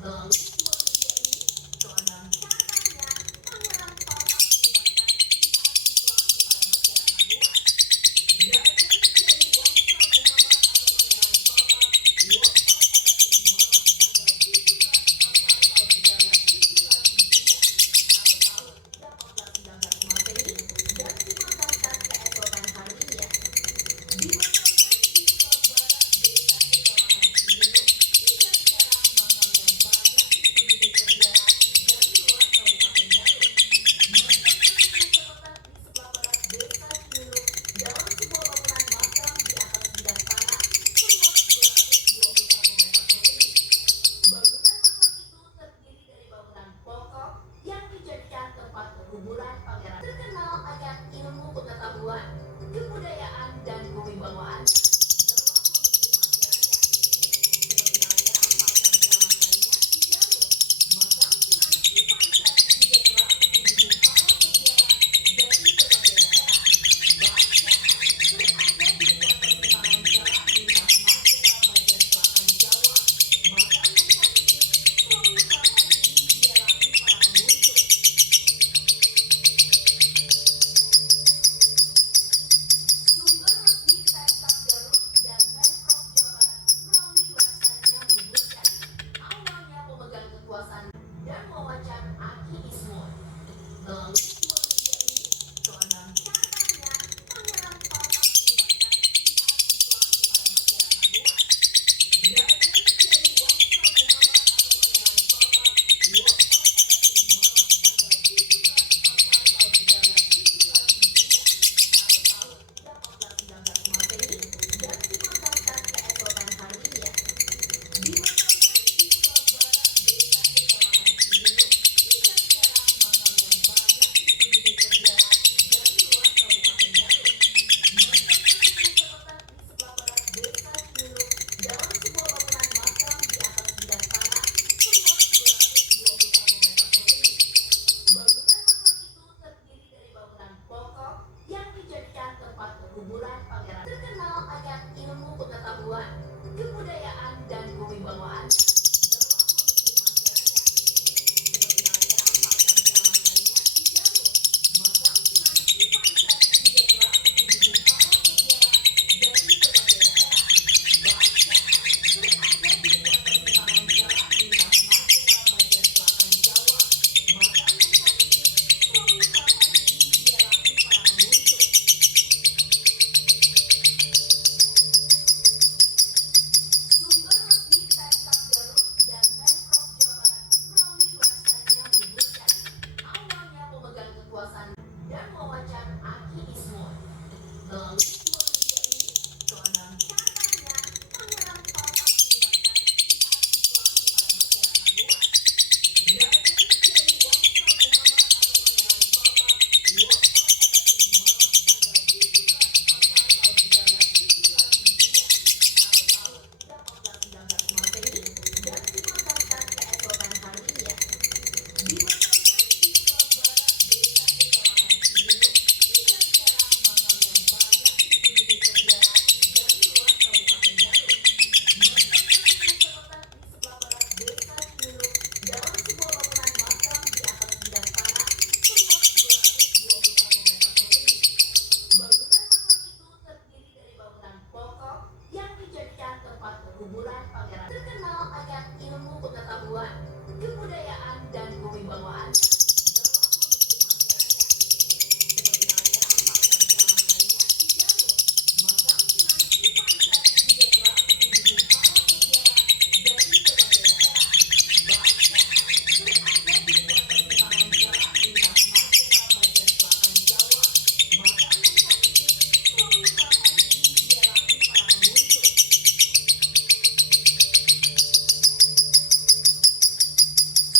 Melalui sebuah media ini, kewenangan katanya Pangeran Papa melibatkan pihak Islam kepada masyarakat luas. Raja Kiai Wangsa Muhammad atau Pangeran Papa wafat pada 7 Maret tanggal 17 Safar tahun 1317 Hijriah atau tahun 1819 Masehi dan dimakamkan keesokan harinya. Dimakamkan di sebelah barat desa Kecamatan Cibinong hingga sekarang makamnya banyak dikunjungi peziarah dari luar Kabupaten Garut. Makam tersebut terletak di sebelah barat desa Cibinong dalam sebuah bangunan makam di atas bidang tanah seluas 221 meter persegi. Bangunan makam itu terdiri dari bangunan pokok yang dijadikan tempat penguburan pangeran terkenal akan ilmu pengetahuan, kebudayaan, dan kewibawaan dalam memimpin masyarakat. Seperti halnya makam keramat lainnya di Garut, makam Sunan Cipancat juga kerap dikunjungi para peziarah dari berbagai daerah. Bahkan berada di dekat persimpangan jalan lintas nasional bagian selatan Jawa, makam yang satu ini selalu ramai diziarahi para pengunjung. Sumber resmi Pemkab Garut dan Pemprov Jawa Barat melalui websitenya menyebutkan, awalnya pemegang kekuasaan dan wawancara Aki Ismon. Melalui sebuah media ini, konon katanya Pangeran Papa melibatkan pihak Islam kepada masyarakat luas. Raja Kiai Wangsa Muhammad atau Pangeran Papa wafat pada 7 Maret tanggal 17 Safar tahun 1317 Hijriah atau tahun 1819 Masehi dan dimakamkan keesokan harinya. Dimakamkan di sebelah barat desa Kecamatan Cibinong hingga sekarang makamnya banyak dikunjungi peziarah dari luar Kabupaten Garut. Makam tersebut terletak di sebelah barat desa Cibinong dalam sebuah bangunan makam di atas bidang tanah seluas 221 meter persegi. Bangunan makam itu terdiri dari bangunan pokok yang dijadikan tempat penguburan pangeran terkenal akan ilmu pengetahuan, kebudayaan, dan kewibawaan dalam memimpin masyarakat. Seperti halnya makam keramat lainnya di Garut, makam Sunan Cipancat juga kerap dikunjungi para peziarah dari berbagai daerah. Bahkan berada di dekat persimpangan jalan lintas nasional bagian selatan Jawa, makam yang satu ini selalu ramai diziarahi para pengunjung. Sumber resmi Pemkab Garut dan Pemprov Jawa Barat melalui websitenya menyebutkan, awalnya pemegang kekuasaan dan wawancara Aki Ismon. Melalui sebuah media ini, konon katanya Pangeran Papa melibatkan pihak Islam kepada masyarakat luas. Raja Kiai Wangsa Muhammad atau Pangeran Papa wafat pada 7 Maret tanggal 17 Safar tahun 1317 Hijriah atau tahun 1819 Masehi dan dimakamkan keesokan harinya. Dimakamkan di sebelah barat desa Kecamatan Cibinong hingga sekarang makamnya banyak dikunjungi peziarah dari luar Kabupaten Garut. Makam tersebut terletak di sebelah barat desa Cibinong dalam sebuah bangunan makam di atas bidang tanah seluas 221 meter persegi. Bangunan makam itu terdiri dari bangunan pokok yang dijadikan tempat penguburan pangeran terkenal akan ilmu pengetahuan, kebudayaan, dan kewibawaan dalam memimpin masyarakat. Seperti halnya makam keramat lainnya di Garut, makam Sunan Cipancat juga kerap dikunjungi para peziarah dari berbagai daerah. Bahkan berada di dekat persimpangan jalan lintas nasional bagian selatan Jawa, makam yang satu ini selalu ramai diziarahi para pengunjung.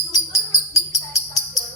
Sumber resmi Pemkab Garut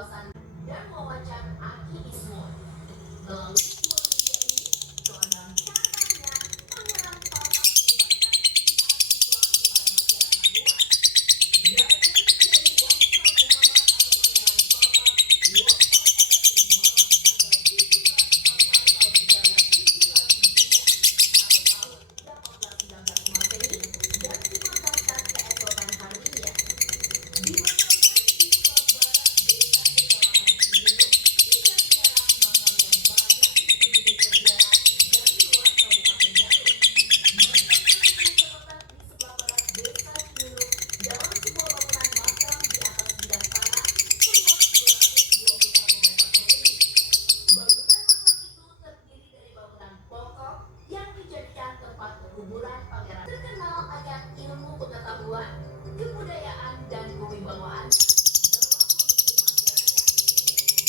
kekuasaan dan wawancara Aki Ismon. Melalui dua media ini, konon katanya Pangeran Papa menyebarkan PR Islam kepada masyarakat luas. Dragon dari Wangsa Muhammad atau Pangeran Papa wafat pada 5 tanggal 17 Safar tahun 1317 Hijriah atau tahun 1819 Masehi dan dimakamkan keesokan harinya. Dimakamkan di sebelah barat desa Kecamatan Cibinong hingga sekarang makamnya banyak dikunjungi peziarah dari luar Kabupaten Garut. Makam tersebut terletak di sebelah barat desa Cibinong dalam sebuah bangunan makam di atas bidang tanah seluas 221 meter persegi. Bangunan makam itu terdiri dari bangunan pokok yang dijadikan tempat penguburan pangeran terkenal akan ilmu pengetahuan, kebudayaan, dan kewibawaannya dalam memimpin masyarakat.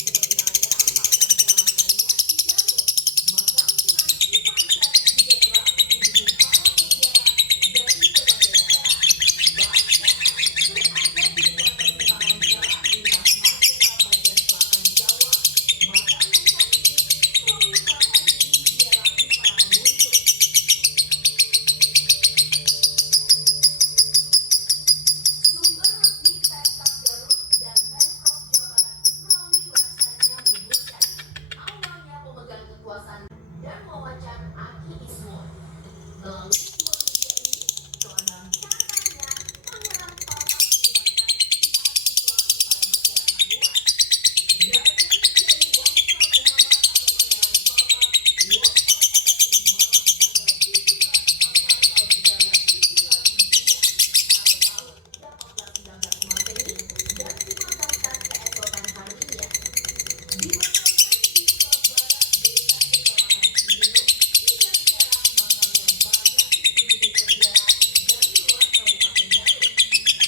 Seperti halnya makam keramat lainnya di Garut, makam Sunan Cipancat juga kerap dikunjungi para peziarah dari berbagai daerah. Bahkan berada di dekat persimpangan jalan lintas nasional bagian selatan Jawa, makam yang satu ini selalu ramai diziarahi para pengunjung. Sumber resmi Pemkab Garut dan Pemprov Jawa Barat melalui websitenya menyebutkan, awalnya pemegang kekuasaan dan wawancara Aki Ismon. Melalui dua media ini, konon katanya Pangeran Papa menyebarkan PR Islam kepada masyarakat luas. Dragon dari Wangsa Muhammad atau Pangeran Papa wafat pada 5 tanggal 17 Safar tahun 1317 Hijriah atau tahun 1819 Masehi dan dimakamkan keesokan harinya. Dimakamkan di sebelah barat desa Kecamatan Cibinong hingga sekarang makamnya banyak dikunjungi peziarah dari luar Kabupaten Garut.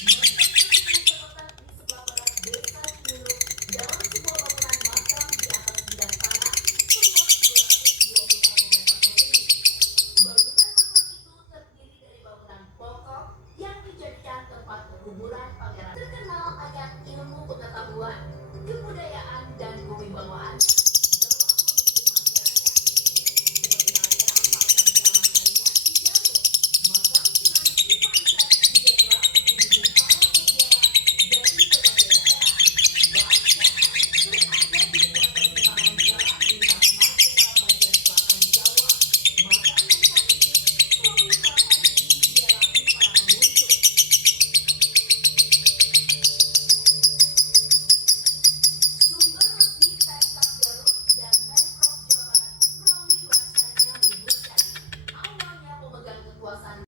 Makam tersebut terletak di sebelah barat desa Cibinong dalam sebuah bangunan makam di atas bidang tanah seluas 221 meter persegi. Bangunan makam itu terdiri dari bangunan pokok yang dijadikan tempat penguburan pangeran terkenal akan ilmu pengetahuan, kebudayaan, dan kewibawaannya